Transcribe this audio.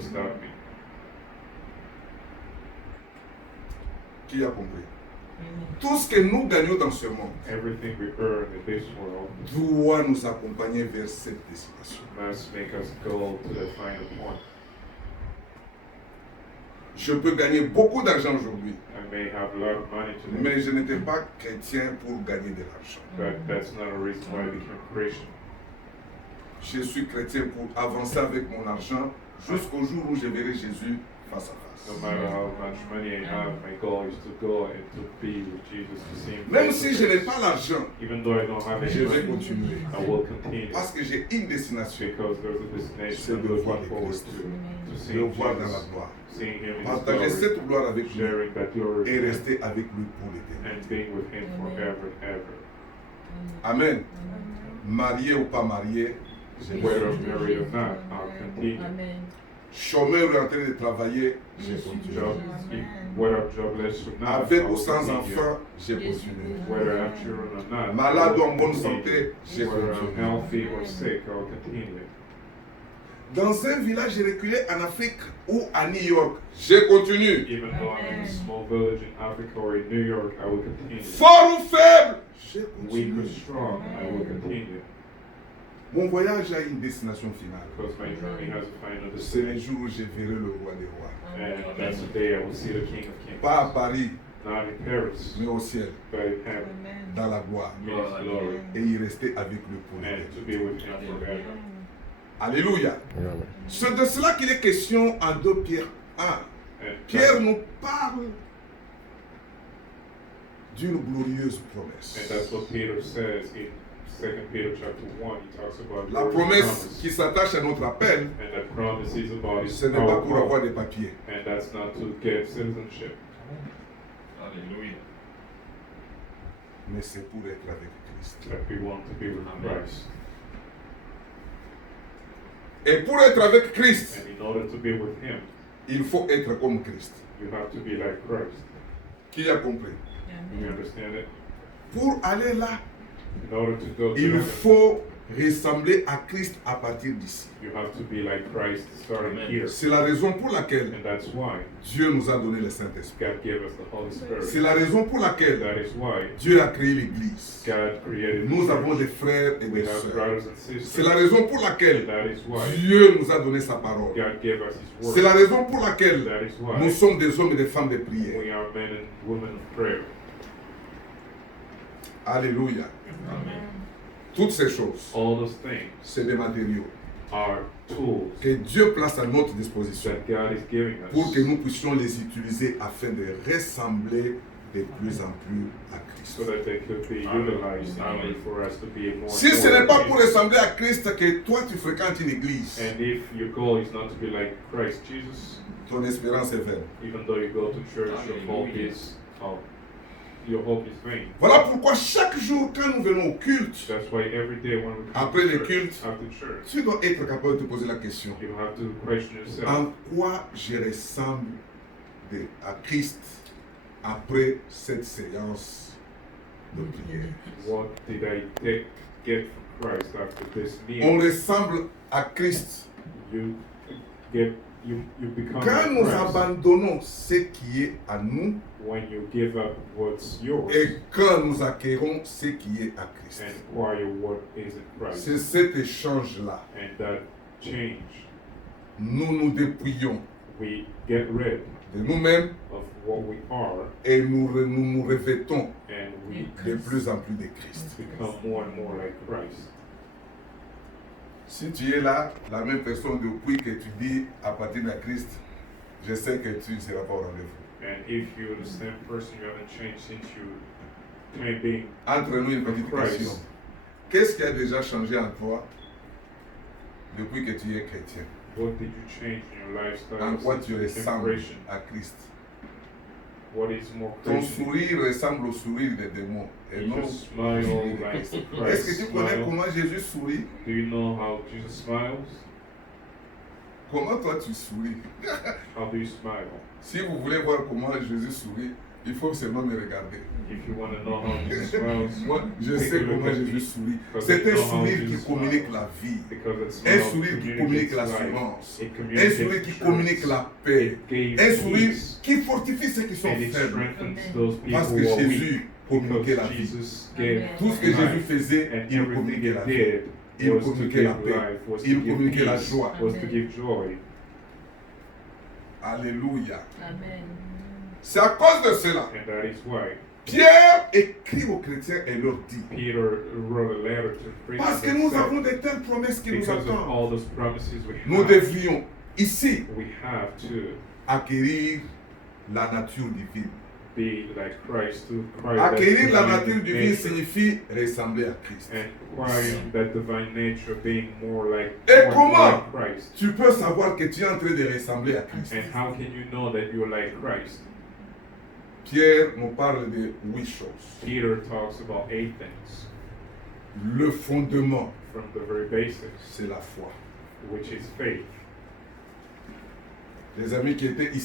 stop me. Qui a compris? Tout ce que nous gagnons dans ce monde Everything we earn in this world doit nous accompagner vers cette destination. must make us go to the final point. Je peux gagner beaucoup d'argent aujourd'hui, I may have a lot of money today, mais je n'étais pas chrétien pour gagner de l'argent. but that's not a reason why I became a Christian. Je suis chrétien pour avancer avec mon argent jusqu'au jour où je verrai Jésus face à No face. matter how much money I have, my goal is to go and to be with Jesus, to see him. Même face si to je n'ai face. pas l'argent, Even though I don't have je any vais money, continuer. I will continue Parce que j'ai une destination, because there's a destination c'est I'm de voir looking le forward Christ, to de seeing le voir dans la Jesus, gloire. seeing him in his Partager glory, cette gloire avec lui sharing that glory et with him, rester avec lui pour l'éternité. and being with him forever and ever. Amen. Marié ou pas marié, je Whether vais. I'm married or not, I'll continue. Chômeur ou en train de travailler, je continue. Job, whether I'm jobless or not, Avec I ou will sans continue. enfant, je continue. Whether I have children or not, Malade I ou will en bonne continue. santé, je Whether I'm continue. healthy or sick, I will continue. Dans un village reculé en Afrique ou à New York, je continue. Even though I'm in a small village in Africa or in New York, I will continue. Fort ou faible, je Weak or continue. strong, I will continue. Mon voyage a une destination finale. Because my journey has a final C'est le destination. jour où je verrai le roi des rois. And that's the day I will see the King of Kings. Pas à Paris, Not in Paris, mais au ciel, but in heaven, dans la gloire. in His glory, Et y rester avec lui pour and to l'éternité. be with Him forever. Alléluia. C'est de cela qu'il est question en 2 Pierre 1. And Pierre that's, nous parle d'une glorieuse and promesse. that's what Peter says in 2 Peter chapter 1. He talks about La glorious promesse qui promise. s'attache à notre appel, And that promise is about His ce n'est pas our pour avoir call. des papiers. And that's not to get citizenship, Alléluia. Mais c'est pour être avec Christ. that we want to be with Christ. Et pour être avec Christ, And in order to be with Him, il faut être comme Christ. you have to be like Christ. Qui a compris? You understand it? Pour aller là, In order to go to il heaven, faut ressembler à Christ à partir d'ici. you have to be like Christ starting Amen. here. C'est la raison pour laquelle And that's why Dieu nous a donné le Saint-Esprit. God gave us the Holy C'est Spirit. la raison pour laquelle That is why Dieu a créé l'Église. God created Nous the avons des church. frères et We des have sœurs. brothers and C'est sisters. la raison pour And laquelle that is why Dieu nous a donné sa parole. God gave us His C'est la word. raison pour laquelle That is nous why sommes des hommes et des femmes de prière. we are men and women of prayer. Alléluia. Amen. Toutes ces choses, All those things c'est des matériaux are tools que Dieu place à notre disposition that God is giving pour que us nous puissions les utiliser afin de ressembler de plus en plus à Christ. so that they could be utilized in order for us to be more. Si ce n'est pas pour ressembler à Christ que toi tu fréquentes une église, And if your goal is not to be like Christ Jesus, ton espérance est vaine. even though you go to church, your hope is vain. Voilà pourquoi chaque jour quand nous venons au culte, That's why every day when we come Après to le church, culte, after church, tu dois être capable de te poser la question. you have to question yourself. En quoi je ressemble à Christ après cette séance de prière? What did I get from Christ after this On meal? ressemble à Christ You become quand like nous Christ abandonnons ce qui est à nous when you give up what's yours et quand nous acquérons ce qui est à Christ. and acquire what is in Christ. C'est cet échange-là. And that change, Nous nous dépouillons we get rid de nous-mêmes of what we are et nous revêtons and we de plus en plus de Christ. become more and more like Christ. Si tu es là, la même personne depuis que tu dis à partir de Christ, je sais que tu ne seras pas au rendez-vous. And if you're the same person, you haven't changed since you came being Entre nous, une petite Christ. question. Qu'est-ce qui a déjà changé en toi depuis que tu es chrétien? what did you change in your lifestyle En quoi since tu you became ressembles Christian? à Christ? What is more Ton Christian? sourire ressemble au sourire des démons. Et You non. just smile like Est-ce que Christ tu connais smile. comment Jésus sourit? Do you know how Jesus smiles? Comment toi tu souris? How do you smile? Si vous voulez voir comment Jésus sourit, Il faut seulement me regarder. If you want to know how Jesus smells, Moi, je take a sais look comment at Jésus me, sourit. because C'est I un know how sourire qui Jesus communique smiles. la vie. Because it Un smiles sourire qui communique communicates l'assurance. life. It Un communicates sourire qui assurance. communique la paix. It gave Un sourire peace. qui fortifie ceux qui sont And it faibles. strengthens Amen. those people Parce que who are weak. Jésus communiquait la Because vie. Jesus gave Amen. Tout ce que life. Jésus faisait, And il everything communiquait he la vie. did Il was to communiquait la give paix. life, was to Il give communiquait la peace, joie. was to Amen. give joy. Alléluia. Amen. C'est à cause de cela. And that is why Pierre écrit aux chrétiens et leur dit, Peter wrote a letter to the parce Christians que and nous said, avons de telles promesses qui nous because of attendent, all those promises we nous have, devrions ici we have to acquérir la nature divine. be like Christ, to acquire that Acquérir la divine nature divine nature. signifie ressembler à Christ. And acquiring that divine nature, being more like, Et more comment like Christ. tu peux savoir que tu es en train de ressembler à Christ? And how can you know that you're like Christ? Pierre nous parle de 8 choses. Peter talks about 8 things. Le fondement, From the very basics, c'est la foi. which is faith. Les amis qui étaient ici